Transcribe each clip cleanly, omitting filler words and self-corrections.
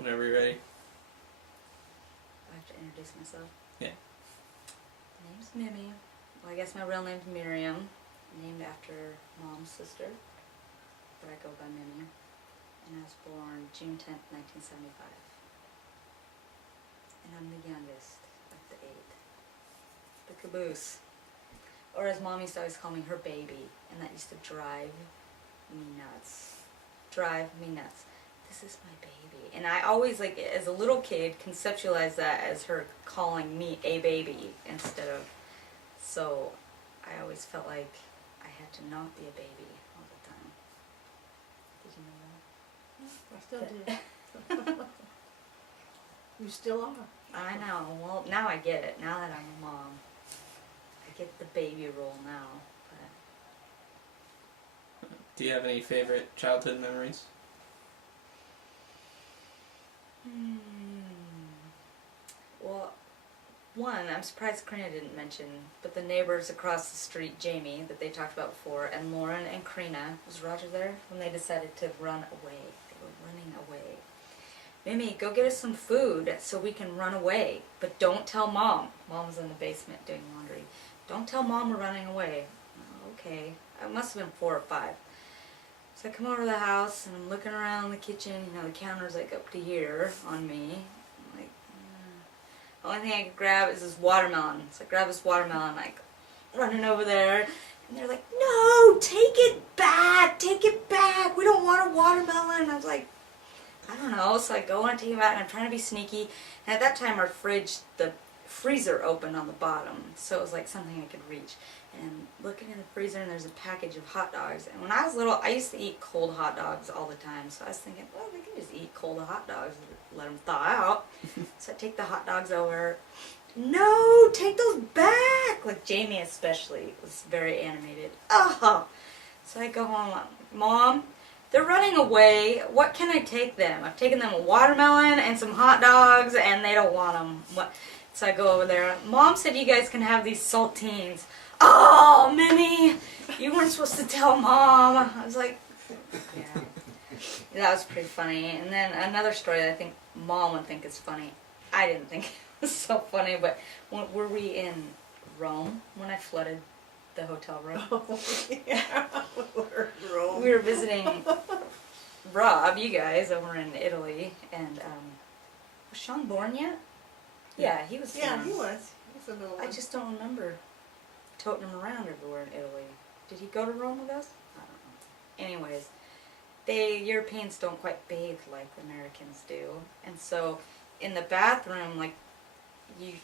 Whenever you're ready. I have to introduce myself. Yeah. My name's Mimi. Well, I guess my real name's Miriam, named after Mom's sister, but I go by Mimi. And I was born June 10th, 1975. And I'm the youngest of the 8. The caboose. Or as Mom used to always call me, her baby. And that used to drive me nuts. Drive me nuts. This is my baby. And I always, like, as a little kid, conceptualized that as her calling me a baby instead of... So I always felt like I had to not be a baby all the time. Did you know that? I still do. You still are. I know. Well, now I get it. Now that I'm a mom, I get the baby role now. But Do you have any favorite childhood memories? Well, one, I'm surprised Karina didn't mention, but the neighbors across the street, Jamie, that they talked about before, and Lauren and Karina, was Roger there when they decided to run away? They were running away. Mimi, go get us some food so we can run away, but don't tell Mom. Mom's in the basement doing laundry. Don't tell Mom we're running away. Oh, okay. It must have been 4 or 5. So I come over to the house and I'm looking around the kitchen. You know, the counter's like up to here on me. I'm like, the only thing I could grab is this watermelon. So I grab this watermelon, like running over there, and they're like, "No, take it back, take it back. We don't want a watermelon." I was like, I don't know. So I go and take it back, and I'm trying to be sneaky. And at that time, our fridge, the freezer opened on the bottom, so it was like something I could reach. And looking in the freezer, and there's a package of hot dogs. And when I was little, I used to eat cold hot dogs all the time. So I was thinking, well, they can just eat cold hot dogs and let them thaw out. So I take the hot dogs over. No, take those back! Like Jamie especially was very animated. Oh! So I go home, Mom, they're running away. What can I take them? I've taken them a watermelon and some hot dogs, and they don't want them. What? So I go over there. Mom said you guys can have these saltines. Oh, Mimi, you weren't supposed to tell Mom. I was like, yeah. That was pretty funny. And then another story that I think Mom would think is funny. I didn't think it was so funny, but were we in Rome when I flooded the hotel room? Oh, yeah. We're in Rome. We were visiting Rob, you guys, over in Italy, and was Sean born yet? Yeah, he was. Yeah, born. he was. He was a little I one. just don't remember toting him around everywhere in Italy. Did he go to Rome with us? I don't know. Anyways, Europeans don't quite bathe like Americans do, and so in the bathroom, like you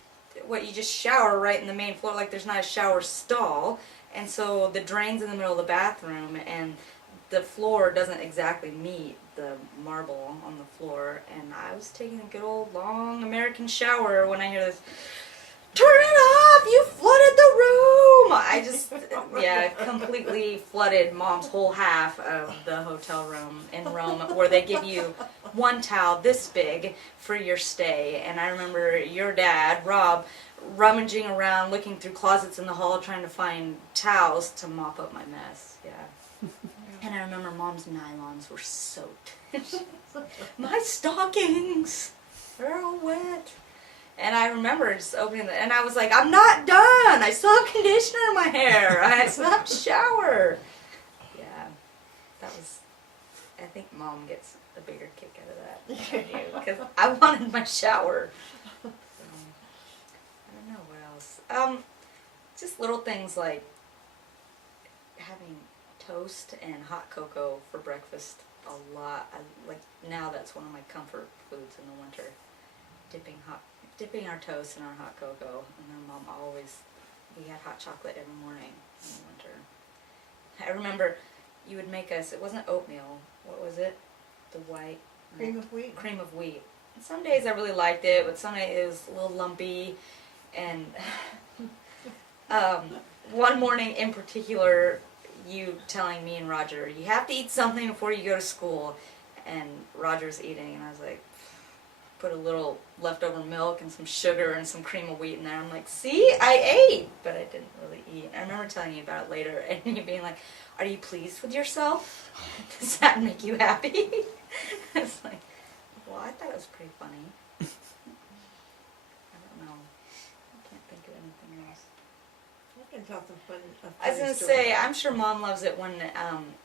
just shower right in the main floor, like there's not a shower stall, and so the drain's in the middle of the bathroom, and the floor doesn't exactly meet the marble on the floor, and I was taking a good old long American shower when I hear this, "Turn it off! You flooded the room!" I just, yeah, completely flooded Mom's whole half of the hotel room in Rome, where they give you one towel this big for your stay. And I remember your dad, Rob, rummaging around, looking through closets in the hall, trying to find towels to mop up my mess. Yeah. And I remember Mom's nylons were soaked. My stockings, they're all wet. And I remember just opening the, and I was like, I'm not done. I still have conditioner in my hair. I still have to shower. Yeah, that was, I think Mom gets a bigger kick out of that than I do, because I wanted my shower. I don't know what else. Just little things like having toast and hot cocoa for breakfast a lot. Like now that's one of my comfort foods in the winter. Dipping our toast in our hot cocoa, and then Mom always, we had hot chocolate every morning in the winter. I remember you would make us, it wasn't oatmeal, what was it? The white? Cream of wheat. Cream of wheat. And some days I really liked it, but some days it was a little lumpy, and one morning in particular, you telling me and Roger, you have to eat something before you go to school, and Roger's eating, and I was like, put a little leftover milk and some sugar and some cream of wheat in there. I'm like, see, I ate, but I didn't really eat. I remember telling you about it later, and you being like, are you pleased with yourself? Does that make you happy? It's like, Well, I thought it was pretty funny. I don't know. I can't think of anything else. I can tell some fun. I was gonna say, I'm sure Mom loves it when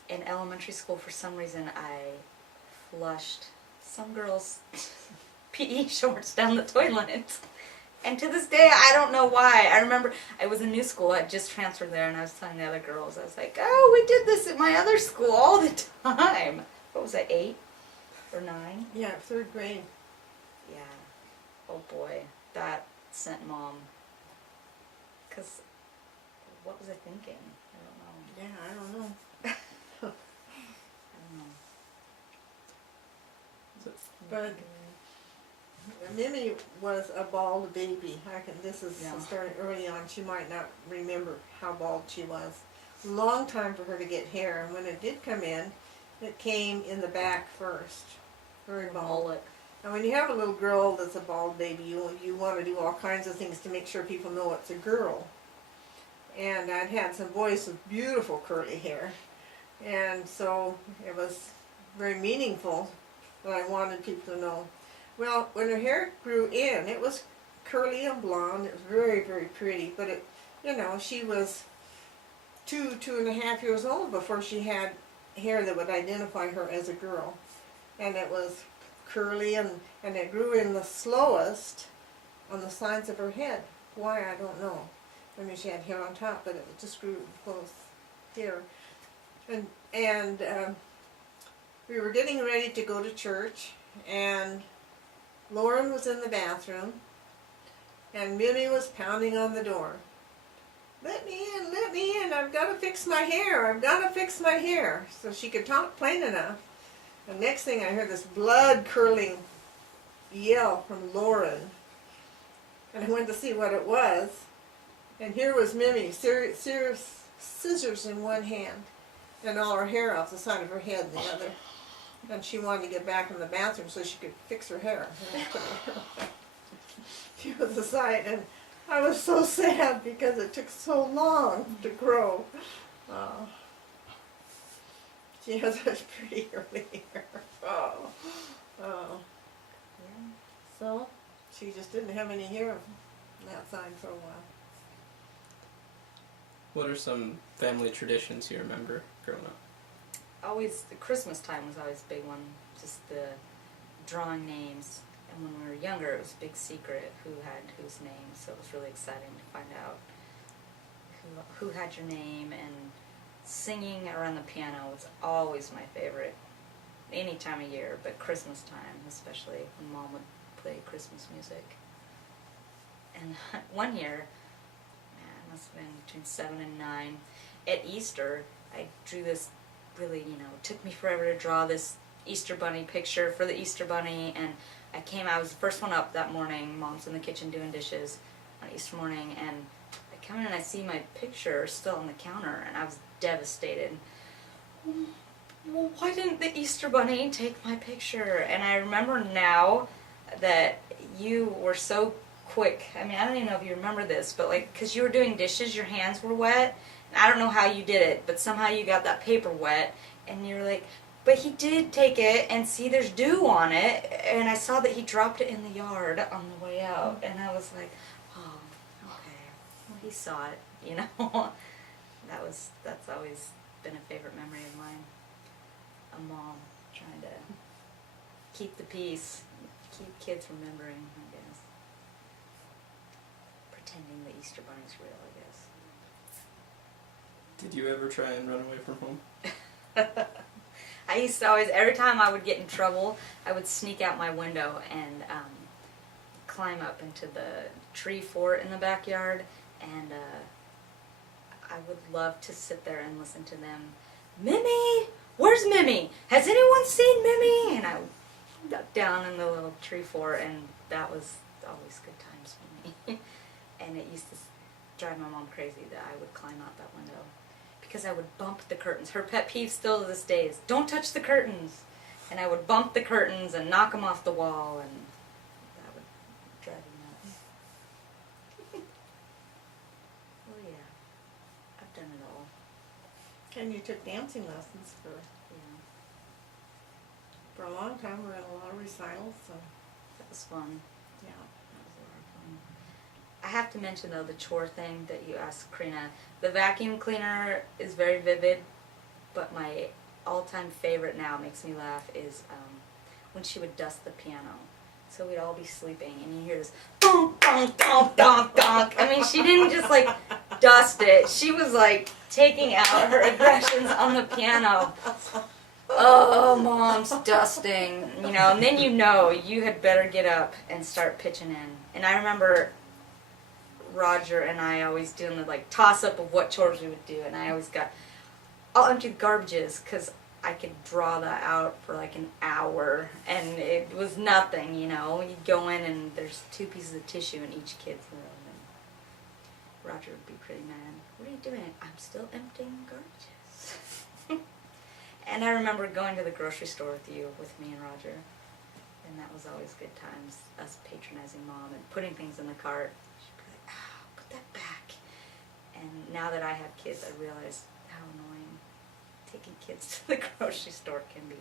in elementary school, for some reason, I flushed some girls' PE shorts down the toilet. And to this day, I don't know why. I remember I was in new school. I just transferred there, and I was telling the other girls, I was like, "Oh, we did this at my other school all the time." What was I, 8 or 9? Yeah, 3rd grade. Yeah. Oh boy, that sent Mom. 'Cause what was I thinking? I don't know. Yeah, I don't know. I don't know. But Mimi was a bald baby. This is Yeah. starting early on. She might not remember how bald she was. Long time for her to get hair, and when it did come in, it came in the back first. Very bald. Mullet. And when you have a little girl that's a bald baby, you want to do all kinds of things to make sure people know it's a girl. And I'd had some boys with beautiful curly hair, and so it was very meaningful that I wanted people to know. Well, when her hair grew in, it was curly and blonde. It was very, very pretty, but it, you know, she was 2.5 years old before she had hair that would identify her as a girl. And it was curly, and it grew in the slowest on the sides of her head. Why, I don't know. I mean, she had hair on top, but it just grew close here. And we were getting ready to go to church, and Lauren was in the bathroom, and Mimi was pounding on the door. Let me in, I've got to fix my hair, I've got to fix my hair. So she could talk plain enough. And next thing I heard this blood-curdling yell from Lauren. And I went to see what it was. And here was Mimi, scissors in one hand, and all her hair off the side of her head in the other. And she wanted to get back in the bathroom so she could fix her hair. She was a sight, and I was so sad because it took so long to grow. She has such pretty early hair. Yeah. So she just didn't have any hair on that side for a while. What are some family traditions you remember growing up? Always, the Christmas time was always a big one. Just the drawing names. And when we were younger, it was a big secret who had whose name. So it was really exciting to find out who had your name. And singing around the piano was always my favorite. Any time of year, but Christmas time, especially when Mom would play Christmas music. And one year, it must have been between 7 and 9, at Easter, I drew this really, it took me forever to draw this Easter Bunny picture for the Easter Bunny, and I was the first one up that morning. Mom's in the kitchen doing dishes on Easter morning, and I come in and I see my picture still on the counter, and I was devastated. Well, why didn't the Easter Bunny take my picture? And I remember now that you were so quick. I mean, I don't even know if you remember this, but because you were doing dishes, your hands were wet. And I don't know how you did it, but somehow you got that paper wet. And you were like, but he did take it, and see, there's dew on it. And I saw that he dropped it in the yard on the way out. And I was like, oh, okay. Well, he saw it, That's always been a favorite memory of mine. A mom trying to keep the peace, keep kids remembering, I guess. Pretending the Easter Bunny's real, I guess. Did you ever try and run away from home? I used to always, every time I would get in trouble, I would sneak out my window and climb up into the tree fort in the backyard, and I would love to sit there and listen to them. Mimi! Where's Mimi? Has anyone seen Mimi? And I would duck down in the little tree fort, and that was always good times for me. And it used to drive my mom crazy that I would climb out that window, because I would bump the curtains. Her pet peeve still to this day is, don't touch the curtains. And I would bump the curtains and knock them off the wall, and that would drive me nuts. Oh yeah, I've done it all. And you took dancing lessons for a long time. We're in a lot of recitals, so, That was fun. yeah. That was a lot of fun. I have to mention though the chore thing that you asked Karina. The vacuum cleaner is very vivid, but my all-time favorite now makes me laugh is when she would dust the piano. So we'd all be sleeping and you hear this donk donk donk donk donk. I mean, she didn't just like dust it. She was like taking out her aggressions on the piano. Oh, Mom's dusting, you know, and then you had better get up and start pitching in. And I remember Roger and I always doing the like toss up of what chores we would do, and I always got, I'll empty the garbages because I could draw that out for like an hour, and it was nothing, you know. You'd go in and there's 2 pieces of tissue in each kid's room, and Roger would be pretty mad. What are you doing? I'm still emptying garbages. And I remember going to the grocery store with me and Roger, and that was always good times, us patronizing Mom and putting things in the cart. She'd be like, "Oh, put that back." And now that I have kids, I realize how annoying taking kids to the grocery store can be.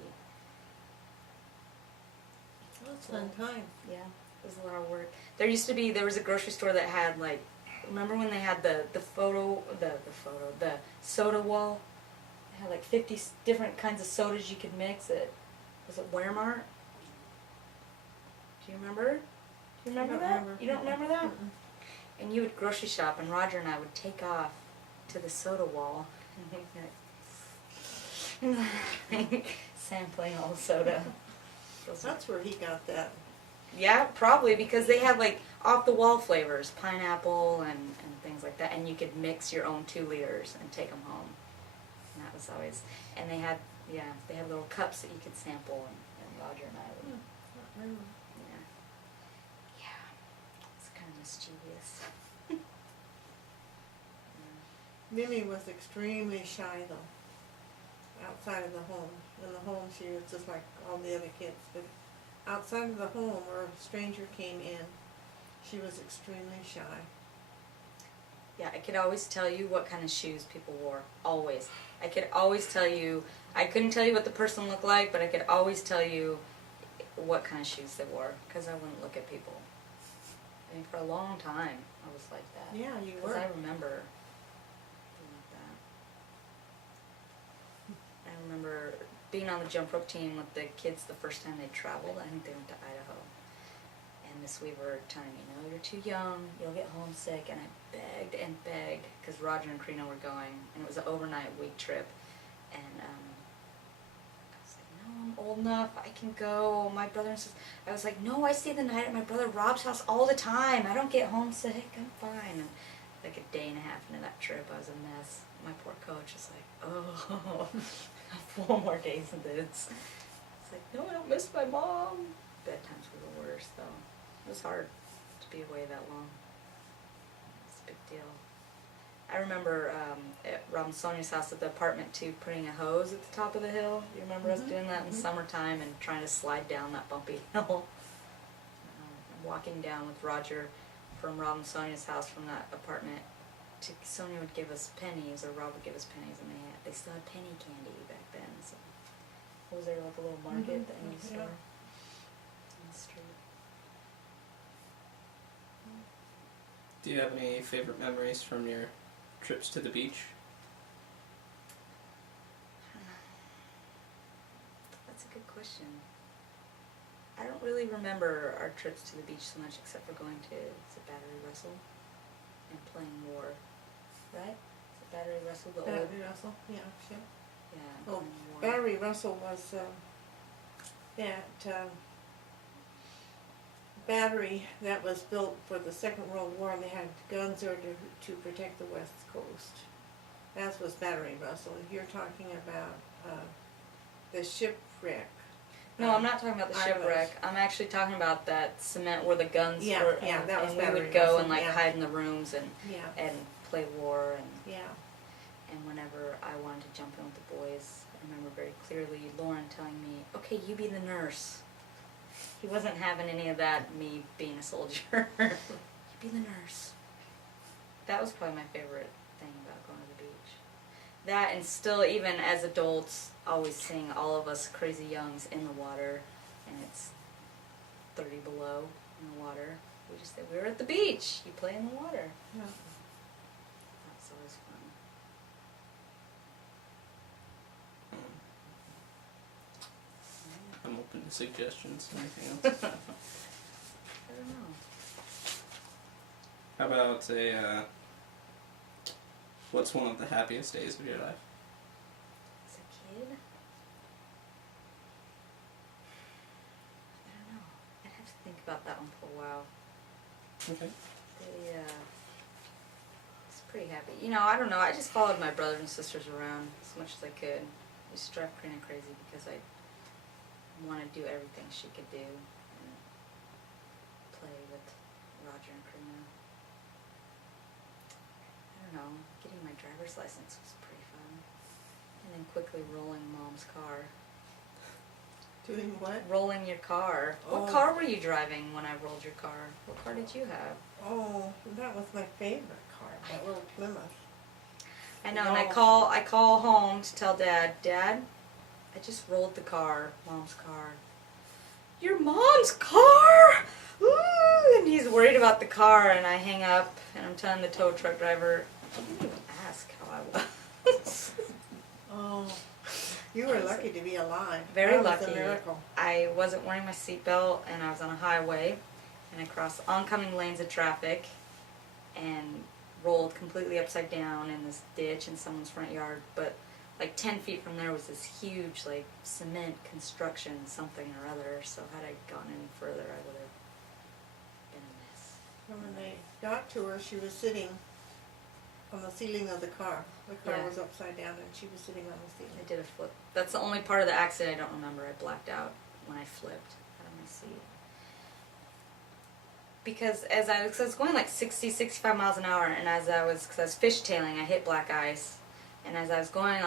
Well, it's a fun time. Yeah, it was a lot of work. There was a grocery store that had like, remember when they had the soda wall? They had like 50 different kinds of sodas you could mix. Was it Wearmart? Do you remember? Do you remember I don't that? remember. You don't remember that? Mm-mm. And you would grocery shop, and Roger and I would take off to the soda wall and we'd be like sampling all the soda. That's where he got that. Yeah, probably because they had like off the wall flavors, pineapple and things like that, and you could mix your own 2 liters and take them home. And that was always, and they had little cups that you could sample, and Roger and I would, yeah, it's kind of mischievous. Mimi was extremely shy though, outside of the home. In the home she was just like all the other kids, but outside of the home where a stranger came in, she was extremely shy. Yeah, I could always tell you what kind of shoes people wore. Always. I could always tell you, I couldn't tell you what the person looked like, but I could always tell you what kind of shoes they wore, because I wouldn't look at people. I mean, for a long time, I was like that. Yeah, you Because were. I remember being like that. I remember being on the jump rope team with the kids the first time they traveled. I think they went to Idaho. And Miss Weaver telling me, "No, you're too young. You'll get homesick." And I begged and begged because Roger and Karina were going, and it was an overnight week trip. And I was like, "No, I'm old enough. I can go." My brother and sister. I was like, "No, I stay the night at my brother Rob's house all the time. I don't get homesick. I'm fine." And like a day and a half into that trip, I was a mess. My poor coach was like, "Oh, 4 more days of this." It's like, "No, I don't miss my mom." Bedtimes were the worst, though. It was hard to be away that long. It's a big deal. I remember at Rob and Sonia's house at the apartment too, putting a hose at the top of the hill. You remember us doing that in summertime and trying to slide down that bumpy hill? Walking down with Roger from Rob and Sonia's house from that apartment. Sonia would give us pennies, or Rob would give us pennies, and they still had penny candy back then. So was there like a little market at the end of the store? On the street. Do you have any favorite memories from your trips to the beach? That's a good question. I don't really remember our trips to the beach so much, except for going to Battery Russell and playing War. Right? Is it Battery Russell, the old? Battery Russell, yeah, sure. Yeah. Oh, playing War. Battery Russell was that battery that was built for the Second World War, and they had guns there to protect the West Coast. That was Battery Russell. You're talking about the shipwreck. No, I'm not talking about the I shipwreck. I'm actually talking about that cement where the guns Yeah, were. yeah, that was and we Battery would go Russell, and like yeah. hide in the rooms and Yeah, play War and. yeah. And whenever I wanted to jump in with the boys, I remember very clearly Lauren telling me, "Okay, you be the nurse." He wasn't having any of that, me being a soldier. You be the nurse. That was probably my favorite thing about going to the beach. That, and still, even as adults, always seeing all of us crazy youngs in the water, and it's 30 below in the water. We just say, we were at the beach. You play in the water. Yeah. That's always fun. I'm open to suggestions. Anything else? I don't know. How about a what's one of the happiest days of your life? As a kid, I don't know. I'd have to think about that one for a while. Okay. It's pretty happy. You know, I don't know. I just followed my brothers and sisters around as much as I could. I used to drive Karina crazy because I wanted to do everything she could do and play with Roger and Karina. I don't know. Getting my driver's license was pretty fun. And then quickly rolling Mom's car. Doing what? Rolling your car. Oh. What car were you driving when I rolled your car? What car did you have? Oh, that was my favorite car, that little Plymouth. I know, and I No. call home to tell Dad, Dad, I just rolled the car, Mom's car. Your mom's car? Ooh, and he's worried about the car, and I hang up, and I'm telling the tow truck driver, I didn't even ask how I was. Oh, you were lucky to be alive. Very That was lucky. a miracle. I wasn't wearing my seatbelt, and I was on a highway, and I crossed oncoming lanes of traffic, and rolled completely upside down in this ditch in someone's front yard. But like 10 feet from there was this huge, like, cement construction something or other. So had I gone any further, I would have been a mess. And when they got to her, she was sitting on the ceiling of the car. The car Yeah. was upside down and she was sitting on the I ceiling. did a flip. That's the only part of the accident I don't remember. I blacked out when I flipped out of my seat. Because as I was going like 60, 65 miles an hour, and because I was fishtailing, I hit black ice. And as I was going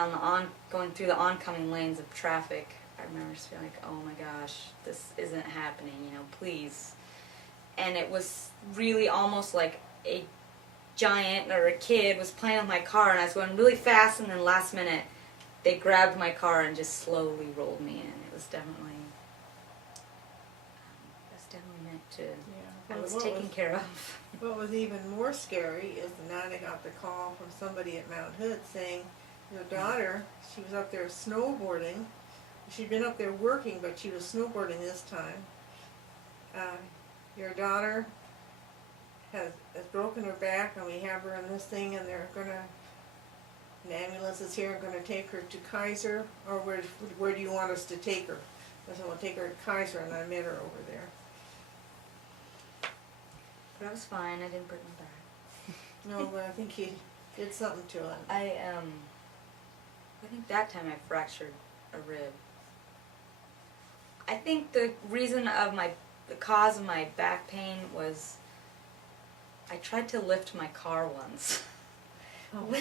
going through the oncoming lanes of traffic, I remember just feeling like, oh my gosh, this isn't happening, you know, please. And it was really almost like a giant or a kid was playing with my car, and I was going really fast, and then last minute they grabbed my car and just slowly rolled me in. It was definitely meant to. Yeah. I was What taken care of. What was even more scary is the night I got the call from somebody at Mount Hood saying, your daughter, she was up there snowboarding. She'd been up there working, but she was snowboarding this time. Your daughter has broken her back, and we have her in this thing, and they're gonna, an ambulance is here and gonna take her to Kaiser, or where do you want us to take her? I said, we'll take her to Kaiser, and I met her over there. But I was fine. I didn't break my back. No, but I think he did something to it. I think that time I fractured a rib. I think the reason of the cause of my back pain was I tried to lift my car once. Oh,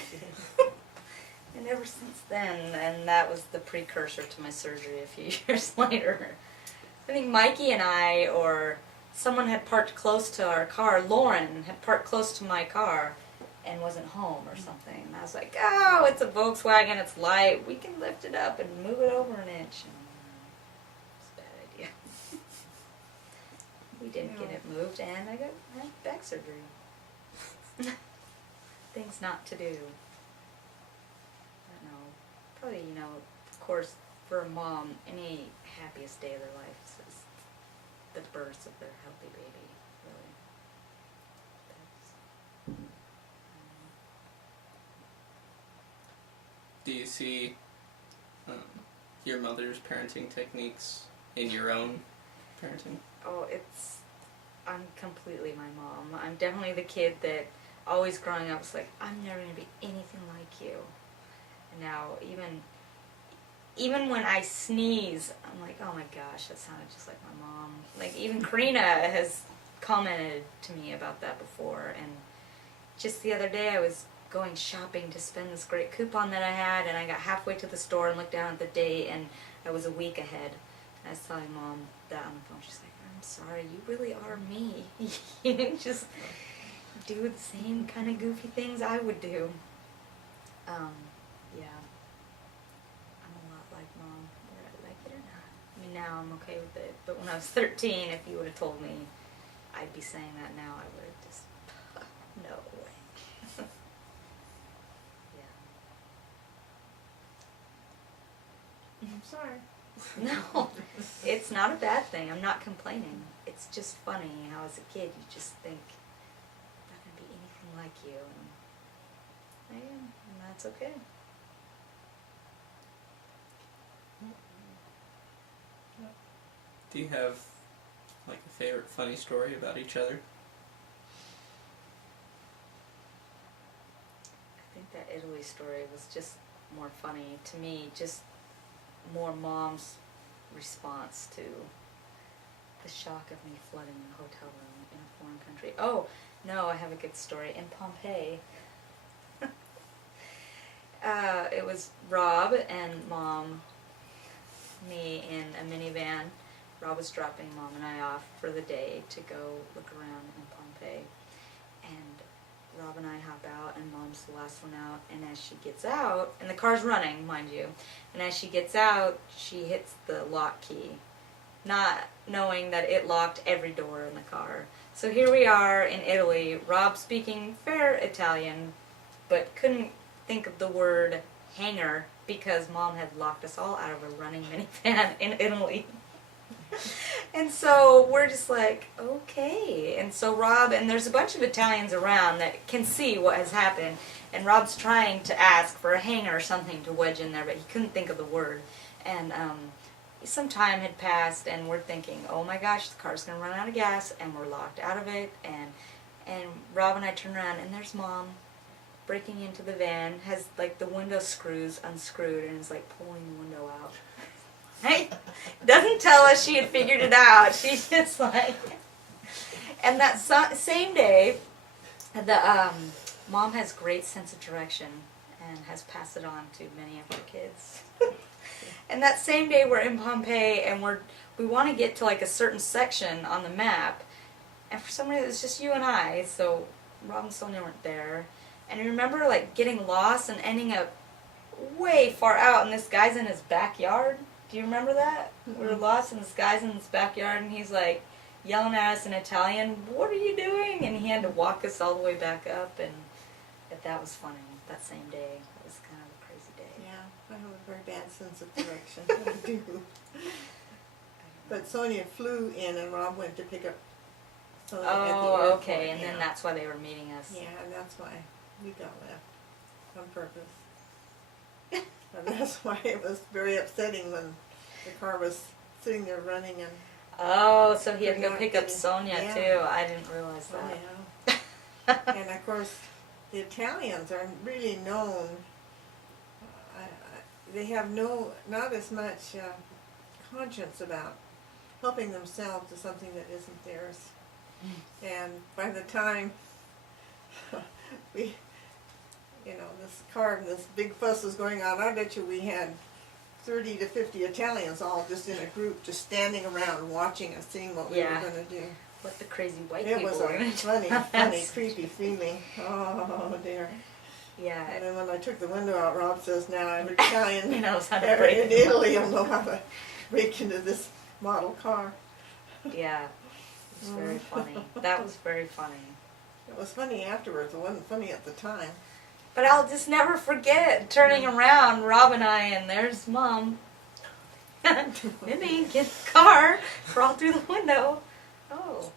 And ever since then, and that was the precursor to my surgery a few years later. I think Mikey and I, or someone had parked close to our car, Lauren had parked close to my car and wasn't home or something. And I was like, oh, it's a Volkswagen, it's light, we can lift it up and move it over an inch. And it's a bad idea. We didn't get it moved, and I had back surgery. Things not to do. I don't know. Probably, of course, for a mom, any happiest day of their life is the birth of their healthy baby, really. Do you see your mother's parenting techniques in your own parenting? I'm completely my mom. I'm definitely the kid that always growing up was like, I'm never going to be anything like you. And now, even when I sneeze, I'm like, oh my gosh, that sounded just like my mom. Like, even Karina has commented to me about that before. And just the other day, I was going shopping to spend this great coupon that I had, and I got halfway to the store and looked down at the date, and I was a week ahead. And I was telling Mom that on the phone. She's like, I'm sorry, you really are me. You just do the same kind of goofy things I would do. Yeah. now I'm okay with it. But when I was 13, if you would have told me I'd be saying that now, I would have just, no way. Yeah. I'm sorry. No, it's not a bad thing. I'm not complaining. It's just funny how as a kid you just think, I'm not going to be anything like you. And I am, and that's okay. Do you have like a favorite funny story about each other? I think that Italy story was just more funny to me, just more Mom's response to the shock of me flooding the hotel room in a foreign country. Oh, no, I have a good story. In Pompeii, it was Rob and Mom, me in a minivan. Rob was dropping Mom and I off for the day to go look around in Pompeii. And Rob and I hop out, and Mom's the last one out. And as she gets out, and the car's running, mind you, and as she gets out, she hits the lock key, not knowing that it locked every door in the car. So here we are in Italy, Rob speaking fair Italian, but couldn't think of the word hanger because Mom had locked us all out of a running minivan in Italy. And so we're just like, okay. And so Rob, and there's a bunch of Italians around that can see what has happened. And Rob's trying to ask for a hanger or something to wedge in there, but he couldn't think of the word. And some time had passed, and we're thinking, oh my gosh, the car's going to run out of gas, and we're locked out of it. And Rob and I turn around, and there's Mom breaking into the van, has like the window screws unscrewed, and is like pulling the window out. Right? Doesn't tell us she had figured it out. She's just like... And that same day, the Mom has great sense of direction and has passed it on to many of her kids. And that same day we're in Pompeii, and we want to get to like a certain section on the map, and for some reason it's just you and I, so Rob and Sonia weren't there. And I remember like getting lost and ending up way far out, and this guy's in his backyard. Do you remember that? Mm-hmm. We were lost, and this guy's in his backyard, and he's like yelling at us in Italian, "What are you doing?" And he had to walk us all the way back up, and that was funny. That same day, it was kind of a crazy day. Yeah, I have a very bad sense of direction. I do. But Sonia flew in, and Rob went to pick up Sonia at the airport. Oh, okay, and then that's why they were meeting us. Yeah, and that's why we got left on purpose. And that's why it was very upsetting when the car was sitting there running and... Oh, so he had to go pick up Sonia, too. I didn't realize that. Oh, yeah. And, of course, the Italians are really known... they have not as much conscience about helping themselves to something that isn't theirs. And by the time this big fuss was going on, I bet you we had 30 to 50 Italians all just in a group, just standing around watching us, seeing what we were going to do. What the crazy white people were going to do. It was a funny, creepy feeling. Oh, dear. Yeah. And then when I took the window out, Rob says, now every Italian knows how to break in Italy will know how to break into this model car. Yeah. It was very funny. That was very funny. It was funny afterwards. It wasn't funny at the time. But I'll just never forget turning around, Rob and I, and there's Mom. Mimi, get the car, crawl through the window. Oh,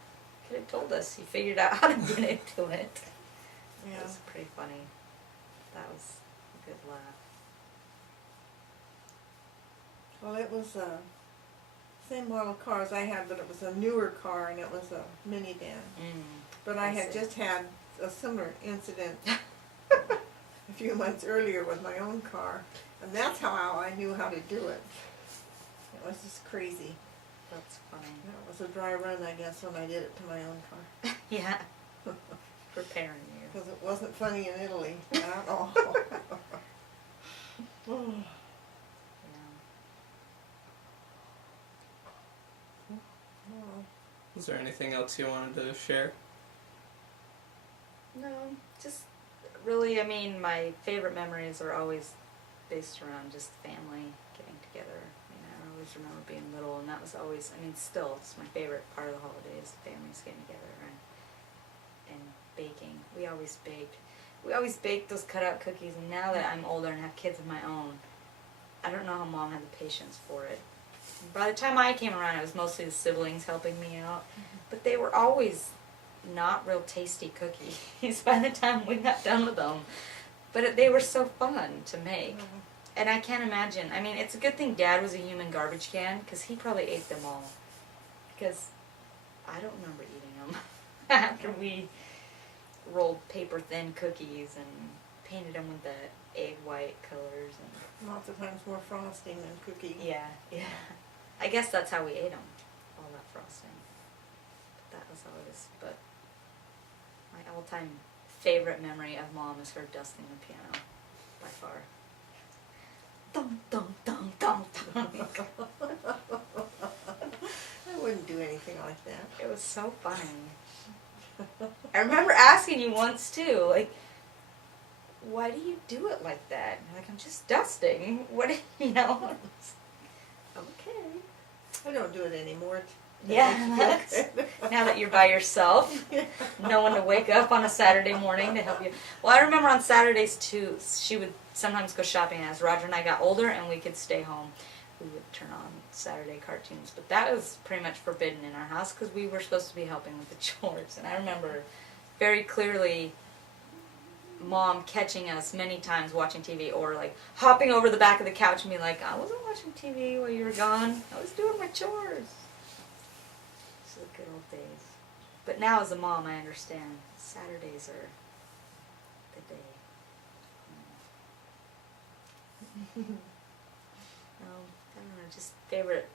could have told us. He figured out how to get into it. Yeah. It was pretty funny. That was a good laugh. Well, it was the same model car as I had, but it was a newer car, and it was a minivan. But I had just had a similar incident a few months earlier with my own car, and that's how I knew how to do it. It was just crazy. That's funny. It was a dry run, I guess, when I did it to my own car. Yeah. Preparing you. Because it wasn't funny in Italy at all. Is there anything else you wanted to share? No, just really, I mean, my favorite memories are always based around just family getting together. You know, always remember being little, and that was always, I mean, still, it's my favorite part of the holidays, families getting together and baking. We always baked. We always baked those cutout cookies, and now that I'm older and have kids of my own, I don't know how Mom had the patience for it. By the time I came around, it was mostly the siblings helping me out, but they were always not real tasty cookies by the time we got done with them. But they were so fun to make. And I can't imagine. I mean, it's a good thing Dad was a human garbage can, because he probably ate them all. Because I don't remember eating them after we rolled paper thin cookies and painted them with the egg white colors. And Lots of times more frosting than cookie. yeah. I guess that's how we ate them, all that frosting. But that was always. But my all-time favorite memory of Mom is her dusting the piano, by far. Dum dum dum dum dum. I wouldn't do anything like that. It was so funny. I remember asking you once too, like, why do you do it like that? And you're like, I'm just dusting. What, you know? Okay. I don't do it anymore. Yeah, that's, now that you're by yourself, no one to wake up on a Saturday morning to help you. Well, I remember on Saturdays too, she would sometimes go shopping. As Roger and I got older and we could stay home, we would turn on Saturday cartoons. But that was pretty much forbidden in our house because we were supposed to be helping with the chores. And I remember very clearly Mom catching us many times watching TV, or like hopping over the back of the couch and being like, I wasn't watching TV while you were gone. I was doing my chores. These are the good old days. But now as a mom, I understand Saturdays are the day. I don't know, just favorite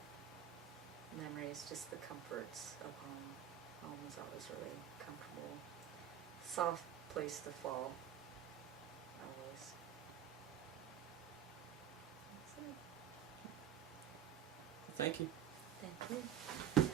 memories, just the comforts of home. Home was always really comfortable. Soft place to fall. Always. That's it. Thank you. Thank you.